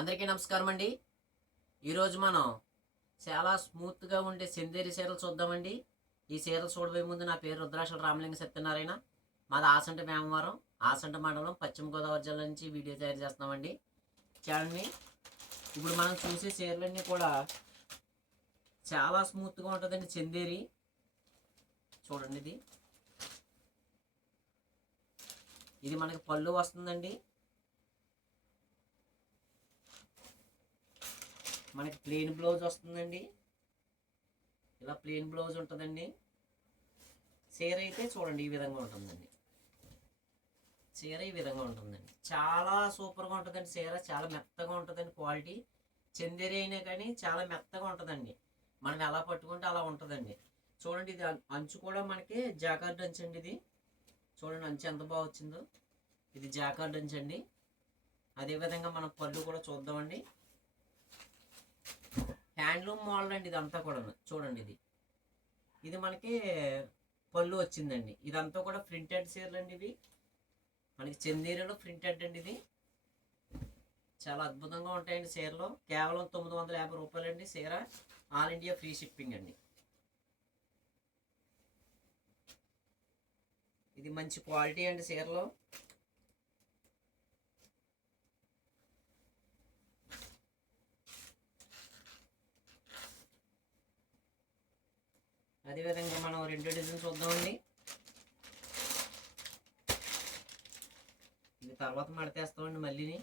అందరికీ నమస్కారం అండి. ఈరోజు మనం చాలా స్మూత్గా ఉండే సిందేరి చీరలు చూద్దామండి. ఈ చీరలు చూడబోయే ముందు నా పేరు రుద్రాక్షల రామలింగ సత్యనారాయణ. మాది ఆసంట వేమవరం ఆసంట మండలం పశ్చిమ గోదావరి జిల్లా నుంచి వీడియో తయారు చేస్తున్నామండి. చూడండి. ఇప్పుడు మనం చూసే చీరలన్నీ కూడా చాలా స్మూత్గా ఉంటుందండి చందేరి చూడండి ఇది. ఇది మనకి పళ్ళు వస్తుందండి. మనకి ప్లెయిన్ బ్లౌజ్ వస్తుందండి. ఇలా ప్లెయిన్ బ్లౌజ్ ఉంటుందండి. చీర అయితే చూడండి ఈ విధంగా ఉంటుందండి. చీర ఈ విధంగా ఉంటుందండి. చాలా సూపర్గా ఉంటుందండి చీర. చాలా మెత్తగా ఉంటుందండి క్వాలిటీ చందేరి అయినా కానీ చాలా మెత్తగా ఉంటుందండి. మనం ఎలా పట్టుకుంటే అలా ఉంటుందండి. చూడండి ఇది అంచు కూడా మనకి జాకార్డ్ అంచు అండి ఇది. చూడండి అంచు ఎంత బాగా వచ్చిందో. ఇది జాకార్డ్ అంచు అండి. అదేవిధంగా మనం పళ్ళు కూడా చూద్దామండి. హ్యాండ్లూమ్ మోడల్ అండి ఇదంతా కూడా చూడండి ఇది. ఇది మనకి పళ్ళు వచ్చిందండి. ఇదంతా కూడా ప్రింటెడ్ చీరలు అండి ఇవి. మనకి చందీరలో ప్రింటెడ్ అండి ఇది. చాలా అద్భుతంగా ఉంటాయండి చీరలు. కేవలం తొమ్మిది వందల యాభై రూపాయలండి చీర. ఆల్ ఇండియా ఫ్రీ షిప్పింగ్ అండి. ఇది మంచి క్వాలిటీ అండి చీరలో. అదేవిధంగా మనం రెండో డిజైన్ చూద్దామండి. ఇది తర్వాత మడతేస్తామండి మళ్ళీని.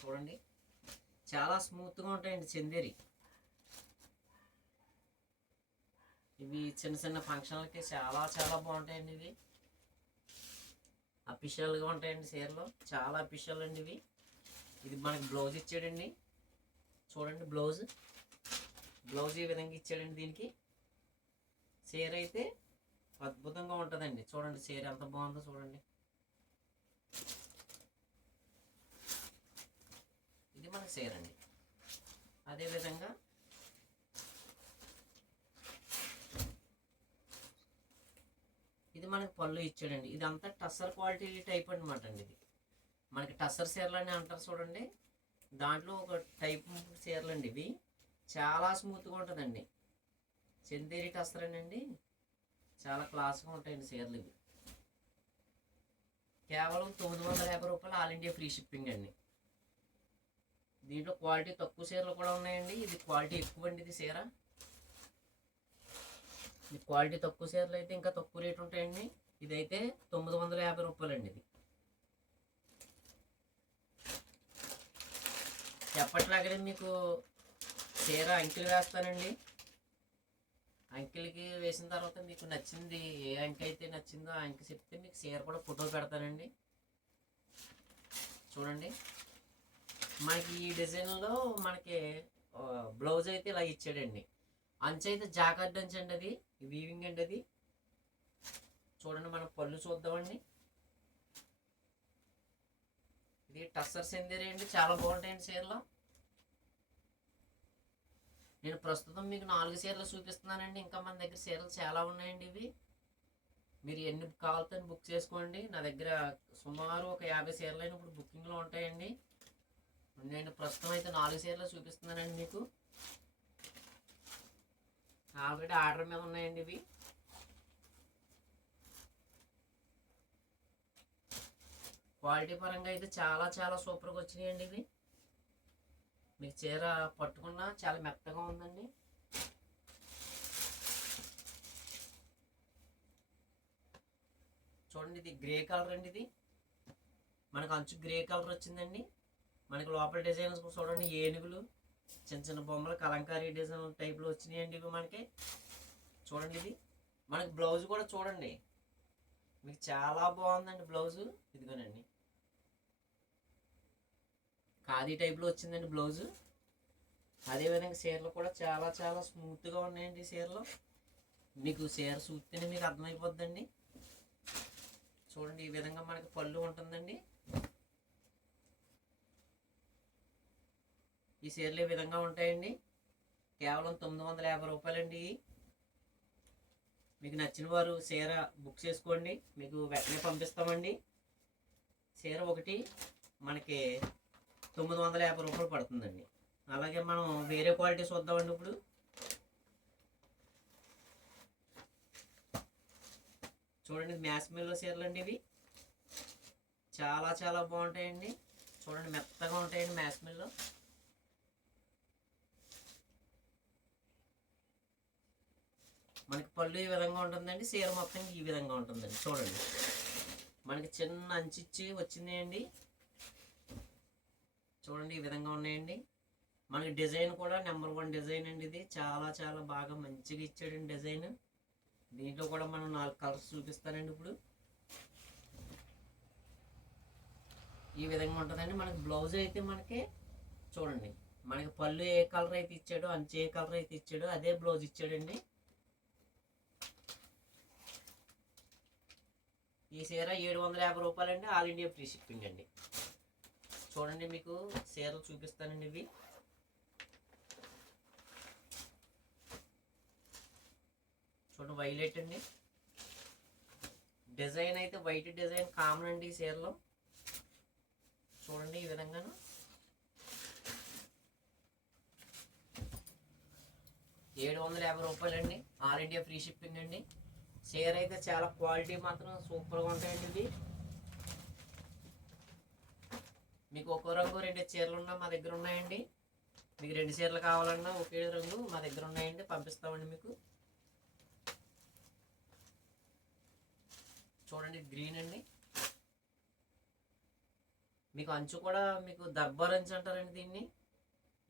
చూడండి. చాలా స్మూత్గా ఉంటాయండి చందేరి. ఇవి చిన్న చిన్న ఫంక్షన్లకి చాలా చాలా బాగుంటాయండి ఇవి. అఫిషియల్గా ఉంటాయండి చీరలు. చాలా అఫిషియల్ అండి ఇవి. ఇది మనకి బ్లౌజ్ ఇచ్చాడండి. చూడండి బ్లౌజ్. బ్లౌజ్ ఈ విధంగా ఇచ్చాడండి దీనికి? చీర అయితే అద్భుతంగా ఉంటుందండి. చూడండి చీర ఎంత బాగుందో చూడండి. ఇది మనకి చీర అండి అదేవిధంగా ఇది మనకి పళ్ళు ఇచ్చాడండి. ఇదంతా టస్సర్ క్వాలిటీ టైప్ అనమాట అండి ఇది. మనకి టస్సర్ చీరలు అని అంటారు చూడండి. దాంట్లో ఒక టైప్ చీరలు అండి ఇవి. చాలా స్మూత్గా ఉంటుందండి. చందేరి టస్సర్ చాలా క్లాస్గా ఉంటాయండి చీరలు ఇవి. కేవలం తొమ్మిది వందల యాభై రూపాయలు ఆల్ ఇండియా ఫ్రీ షిప్పింగ్ అండి. దీంట్లో క్వాలిటీ తక్కువ చీరలు కూడా ఉన్నాయండి. ఇది క్వాలిటీ ఎక్కువ అండి ఇది చీర. ఇది క్వాలిటీ తక్కువ చీరలు అయితే ఇంకా తక్కువ రేట్ ఉంటాయండి. ఇదైతే తొమ్మిది వందల యాభై రూపాయలండి ఇది. ఎప్పట్లాగనే మీకు చీర అంకెలు వేస్తానండి. అంకిల్కి వేసిన తర్వాత మీకు నచ్చింది ఏ అంకి అయితే నచ్చిందో ఆ అంకి చెప్తే మీకు చీర కూడా ఫోటో పెడతానండి. చూడండి. మనకి ఈ డిజైన్లో మనకి బ్లౌజ్ అయితే ఇలా ఇచ్చాడండి. అంచు అయితే జాకెట్ అంచు అండి అది వీవింగ్ అండి అది. చూడండి మనం పళ్ళు చూద్దామండి. ఇది టస్సర్ సెందేరి అండి చాలా బాగుంటాయండి చీరలో. నేను ప్రస్తుతం మీకు నాలుగు చీరలు చూపిస్తున్నానండి. ఇంకా మన దగ్గర చీరలు చాలా ఉన్నాయండి ఇవి. మీరు ఎన్ని కావాలతో బుక్ చేసుకోండి. నా దగ్గర సుమారు ఒక యాభై చీరలు అయిన ఇప్పుడు బుకింగ్లో ఉంటాయండి. నేను ప్రస్తుతం అయితే నాలుగు చీరలు చూపిస్తున్నానండి మీకు. ఆల్రెడీ ఆర్డర్ మీద ఉన్నాయండి ఇవి. క్వాలిటీ పరంగా అయితే చాలా చాలా సూపర్గా వచ్చినాయండి ఇవి. మీకు చీర పట్టుకున్నా చాలా మెత్తగా ఉందండి. చూడండి ఇది గ్రే కలర్ అండి ఇది. మనకు అంచు గ్రే కలర్ వచ్చిందండి. మనకి లోపల డిజైన్స్ చూడండి ఏనుగులు చిన్న చిన్న బొమ్మలు కలంకారీ డిజైన్ టైప్లో వచ్చినాయండి ఇవి మనకి. చూడండి ఇది. మనకి బ్లౌజ్ కూడా చూడండి. మీకు చాలా బాగుందండి బ్లౌజు. ఇదిగోనండి. ఖాదీ టైప్లో వచ్చిందండి బ్లౌజు అదేవిధంగా చీరలు కూడా చాలా చాలా స్మూత్గా ఉన్నాయండి చీరలు. మీకు చీర చూస్తేనే మీకు అర్థమైపోద్దండి. చూడండి ఈ విధంగా మనకి పళ్ళు ఉంటుందండి. ఈ చీరలు ఈ విధంగా ఉంటాయండి. కేవలం తొమ్మిది వందల యాభై రూపాయలండి మీకు నచ్చిన వారు చీర బుక్ చేసుకోండి. మీకు వెంటనే పంపిస్తామండి. చీర ఒకటి మనకి తొమ్మిది వందల యాభై రూపాయలు పడుతుందండి. అలాగే మనం వేరే క్వాలిటీ చూద్దామండి ఇప్పుడు. చూడండి మ్యాస్ మిల్లో చీరలు అండి ఇవి. చాలా చాలా బాగుంటాయండి. చూడండి మెత్తగా ఉంటాయండి మ్యాస్ మిల్లో. మనకి పళ్ళు ఈ విధంగా ఉంటుందండి చీర మొత్తం ఈ విధంగా ఉంటుందండి. చూడండి. మనకి చిన్న అంచిచ్చి వచ్చింది అండి చూడండి ఈ విధంగా ఉన్నాయండి. మనకి డిజైన్ కూడా నెంబర్ వన్ డిజైన్ అండి ఇది. చాలా చాలా బాగా మంచిగా ఇచ్చాడండి డిజైన్. దీంట్లో కూడా మనం నాలుగు కలర్స్ చూపిస్తానండి ఇప్పుడు. ఈ విధంగా ఉంటుందండి. మనకి బ్లౌజ్ అయితే మనకి చూడండి. మనకి పళ్ళు ఏ కలర్ అయితే ఇచ్చాడో అంచు ఏ కలర్ అయితే ఇచ్చాడో అదే బ్లౌజ్ ఇచ్చాడండి. ఈ చీర ఏడు వందల యాభై రూపాయలండి. ఆల్ ఇండియా ఫ్రీ షిప్పింగ్ అండి. చూడండి మీకు చీరలు చూపిస్తానండి ఇవి. చూడండి వైలెట్ అండి. డిజైన్ అయితే వైట్ డిజైన్ కామన్ అండి ఈ చీరలో. చూడండి ఈ విధంగాను. ఏడు వందల యాభై రూపాయలండి. ఆల్ ఇండియా ఫ్రీ షిప్పింగ్ అండి. చీర అయితే చాలా క్వాలిటీ మాత్రం సూపర్గా ఉంటాయండి ఇది మీకు ఒక్కో రంగు రెండు చీరలు ఉన్నా మా దగ్గర ఉన్నాయండి. మీకు రెండు చీరలు కావాలన్నా ఒకే రంగు మా దగ్గర ఉన్నాయండి. పంపిస్తామండి మీకు. చూడండి గ్రీన్ అండి. మీకు అంచు కూడా మీకు దర్బార్ అంచు అంటారండి దీన్ని.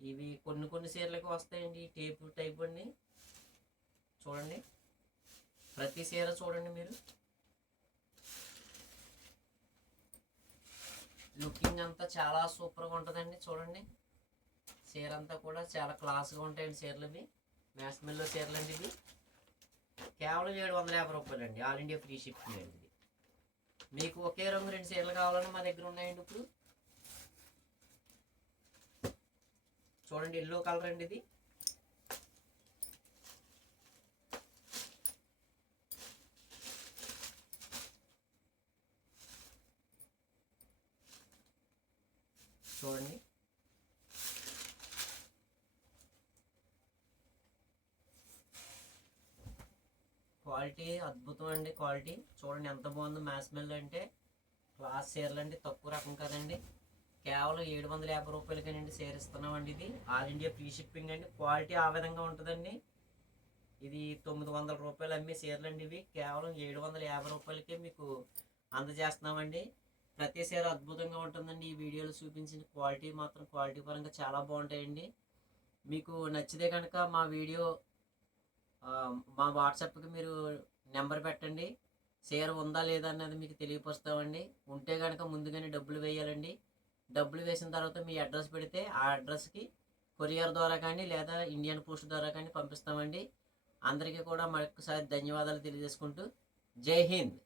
ఇవి కొన్ని కొన్ని చీరలకు వస్తాయండి. టేపు టైప్ అండి. చూడండి. ప్రతి చీర చూడండి మీరు. లుకింగ్ అంతా చాలా సూపర్గా ఉంటుందండి చూడండి. చీర అంతా కూడా చాలా క్లాస్గా ఉంటాయండి చీరలు ఇవి. మ్యాస్మిల్లో చీరలు అండి ఇవి. కేవలం ఏడు వందల యాభై రూపాయలు అండి ఆల్ ఇండియా ఫ్రీ షిప్పింగ్ అండి ఇది. మీకు ఒకే రంగు రెండు చీరలు కావాలని మా దగ్గర ఉన్నాయండి ఇప్పుడు. చూడండి ఎల్లో కలర్ అండి ఇది. చూడండి క్వాలిటీ అద్భుతం అండి క్వాలిటీ. చూడండి ఎంత బాగుందో మ్యాస్మెల్ అంటే. క్లాస్ చీరలు అండి తక్కువ రకం కదండి. కేవలం ఏడు వందల యాభై రూపాయలకేనండి చీర ఇస్తున్నామండి ఇది. ఆల్ ఇండియా ఫ్రీ షిప్పింగ్ అండి. క్వాలిటీ ఆ విధంగా ఉంటుందండి. ఇది తొమ్మిది వందల రూపాయలు అమ్మే చీరలు అండి ఇవి. కేవలం ఏడు వందల యాభై రూపాయలకే మీకు అందజేస్తున్నామండి. ప్రతి అద్భుతంగా ఉంటుందండి. ఈ వీడియోలో చూపించిన క్వాలిటీ మాత్రం క్వాలిటీ పరంగా చాలా బాగుంటాయండి. మీకు నచ్చితే కనుక మా వీడియో మా వాట్సాప్కి మీరు నెంబర్ పెట్టండి. షేర్ ఉందా లేదా అన్నది మీకు తెలియపరుస్తామండి. ఉంటే కనుక ముందుగానే డబ్బులు వేయాలండి. డబ్బులు వేసిన తర్వాత మీ అడ్రస్ పెడితే ఆ అడ్రస్కి కొరియర్ ద్వారా కానీ లేదా ఇండియన్ పోస్ట్ ద్వారా కానీ పంపిస్తామండి. అందరికీ కూడా మరొకసారి ధన్యవాదాలు తెలియజేసుకుంటూ జై హింద్.